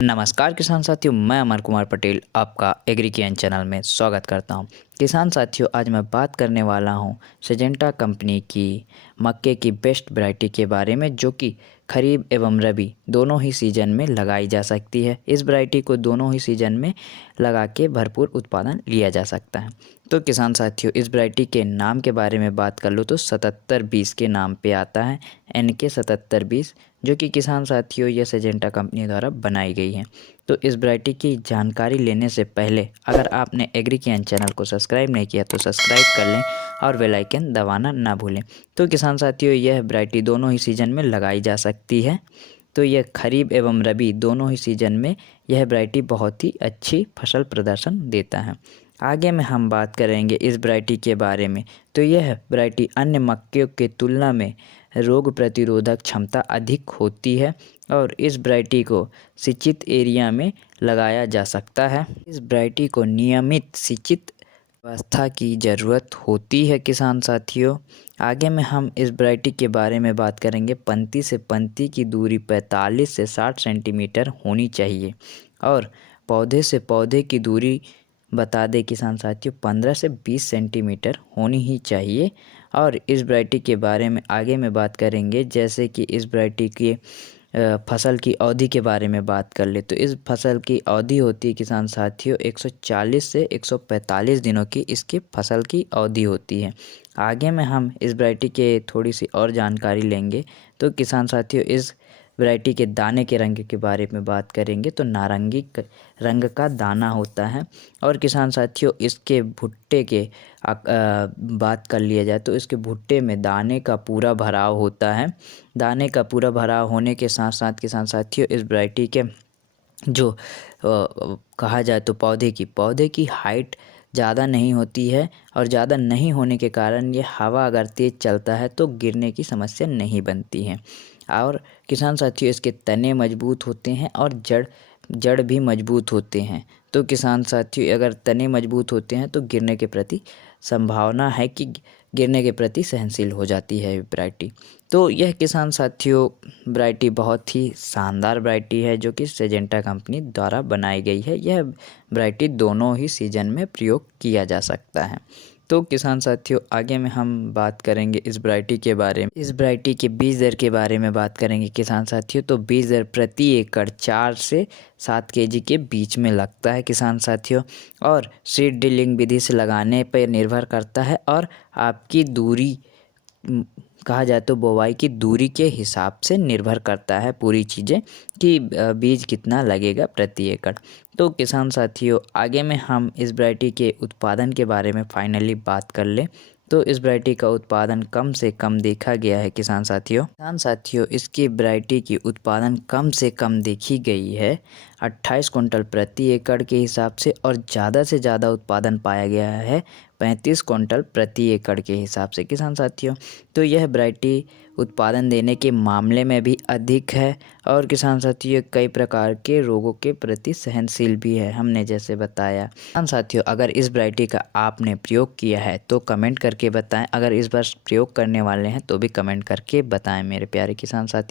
नमस्कार किसान साथियों, मैं अमर कुमार पटेल आपका एग्रीकियन चैनल में स्वागत करता हूं। किसान साथियों, आज मैं बात करने वाला हूं सिजेंटा कंपनी की मक्के की बेस्ट वैरायटी के बारे में, जो कि खरीफ एवं रबी दोनों ही सीज़न में लगाई जा सकती है। इस वैरायटी को दोनों ही सीज़न में लगा के भरपूर उत्पादन लिया जा सकता है। तो किसान साथियों, इस वैरायटी के नाम के बारे में बात कर लो तो 7720 के नाम पे आता है, NK 7720, जो कि किसान साथियों यह सिजेंटा कंपनी द्वारा बनाई गई है। तो इस वैरायटी की जानकारी लेने से पहले अगर आपने एग्रीकियन चैनल को सब्सक्राइब नहीं किया तो सब्सक्राइब कर लें और बेल आइकन दबाना ना भूलें। तो किसान साथियों, यह वैरायटी दोनों ही सीज़न में लगाई जा सकती है। तो यह खरीफ एवं रबी दोनों ही सीज़न में यह वैरायटी बहुत ही अच्छी फसल प्रदर्शन देता है। आगे में हम बात करेंगे इस वैरायटी के बारे में। तो यह वैरायटी अन्य मक्के की तुलना में रोग प्रतिरोधक क्षमता अधिक होती है और इस वैरायटी को सिंचित एरिया में लगाया जा सकता है। इस वैरायटी को नियमित सिंचित व्यवस्था की ज़रूरत होती है किसान साथियों। आगे में हम इस वैरायटी के बारे में बात करेंगे। पंक्ति से पंक्ति की दूरी 45 से 60 सेंटीमीटर होनी चाहिए और पौधे से पौधे की दूरी बता दें किसान साथियों 15 से 20 सेंटीमीटर होनी ही चाहिए। और इस वैरायटी के बारे में आगे में बात करेंगे, जैसे कि इस वैरायटी की फसल की अवधि के बारे में बात कर ले तो इस फसल की अवधि होती है किसान साथियों 140 से 145 दिनों की इसकी फसल की अवधि होती है। आगे में हम इस वैरायटी के थोड़ी सी और जानकारी लेंगे। तो किसान साथियों, इस वैरायटी के दाने के रंग के बारे में बात करेंगे तो नारंगी रंग का दाना होता है। और किसान साथियों, इसके भुट्टे के बात कर लिया जाए तो इसके भुट्टे में दाने का पूरा भराव होता है। दाने का पूरा भराव होने के साथ साथ किसान साथियों, इस वैरायटी के जो कहा जाए तो पौधे की हाइट ज़्यादा नहीं होती है और ज़्यादा नहीं होने के कारण ये हवा अगर तेज़ चलता है तो गिरने की समस्या नहीं बनती है। और किसान साथियों, इसके तने मजबूत होते हैं और जड़ भी मजबूत होते हैं। तो किसान साथियों, अगर तने मजबूत होते हैं तो गिरने के प्रति संभावना है कि गिरने के प्रति सहनशील हो जाती है वैरायटी। तो यह किसान साथियों वैरायटी बहुत ही शानदार वैरायटी है, जो कि सिजेंटा कंपनी द्वारा बनाई गई है। यह वैरायटी दोनों ही सीजन में प्रयोग किया जा सकता है। तो किसान साथियों, आगे में हम बात करेंगे इस वैरायटी के बारे में। इस वैरायटी के बीज दर के बारे में बात करेंगे किसान साथियों। तो बीज दर प्रति एकड़ 4 से 7 केजी के बीच में लगता है किसान साथियों, और सीड ड्रिलिंग विधि से लगाने पर निर्भर करता है और आपकी दूरी कहा जाए तो बुवाई की दूरी के हिसाब से निर्भर करता है पूरी चीज़ें कि बीज कितना लगेगा प्रति एकड़। तो किसान साथियों, आगे में हम इस वैरायटी के उत्पादन के बारे में फाइनली बात कर लें। तो इस वैरायटी का उत्पादन कम से कम देखा गया है किसान साथियों, इसकी वैरायटी की उत्पादन कम से कम देखी गई है 28 कुंटल प्रति एकड़ के हिसाब से, और ज़्यादा से ज़्यादा उत्पादन पाया गया है 35 कुंटल प्रति एकड़ के हिसाब से किसान साथियों। तो यह वैरायटी उत्पादन देने के मामले में भी अधिक है और किसान साथियों कई प्रकार के रोगों के प्रति सहनशील भी है, हमने जैसे बताया। किसान साथियों, अगर इस वैरायटी का आपने प्रयोग किया है तो कमेंट करके बताएं। अगर इस बार प्रयोग करने वाले हैं तो भी कमेंट करके बताएं मेरे प्यारे किसान साथी।